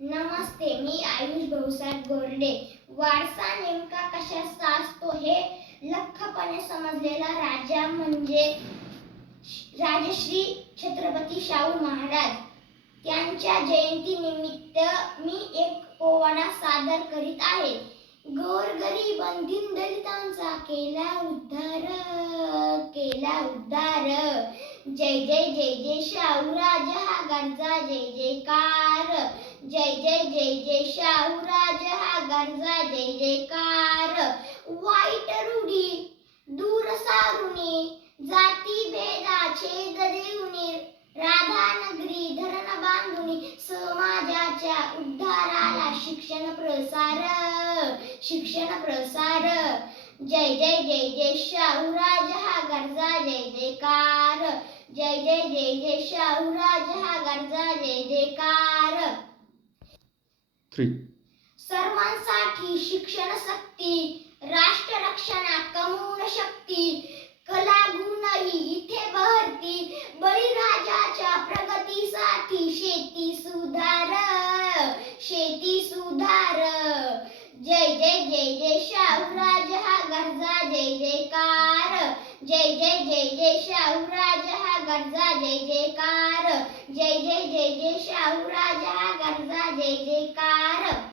नमस्ते, मी आयुष भाऊसाहेब गोरडे. वारसा नेमका कशाचा असतो हे लख्खपणे समजलेला राजा म्हणजे राजश्री छत्रपती शाहू महाराज. त्यांच्या जयंतीनिमित्त मी एक पोवाडा सादर करीत आहे. गोरगरीब दलितांचा केला उद्धार, केला उद्धार. जय जय जय जय शाहूराज हा गरजा जय जयकार. जय जय जय जय शाहूराज हा गरजा जय जयकार. वाईट रूढी दूर सारुनी, जाती भेदा छेद देऊनी, राधानगरी धरण बांधुनी, समाजाच्या उद्धाराला शिक्षण प्रसार, शिक्षण प्रसार. जय जय जय जय शाहूराज हा गरजा जय जयकार. जय जय जय जय शाहूराज हा गरजा जय जयकार. सर्वांसाठी शिक्षण सक्ती, राष्ट्र रक्षणा कमवून शक्ती, कला गुणही इथे बहरती, बळीराजाच्या प्रगतीसाठी शेती सुधार, शेती सुधार. जय जय जय जय शाहूराज हा गरजा जय जयकार. जय जय जय जय शाहूराज हा गरजा जय जयकार. जय जय जय जय शाहूराज हा गरजा जय जयकार.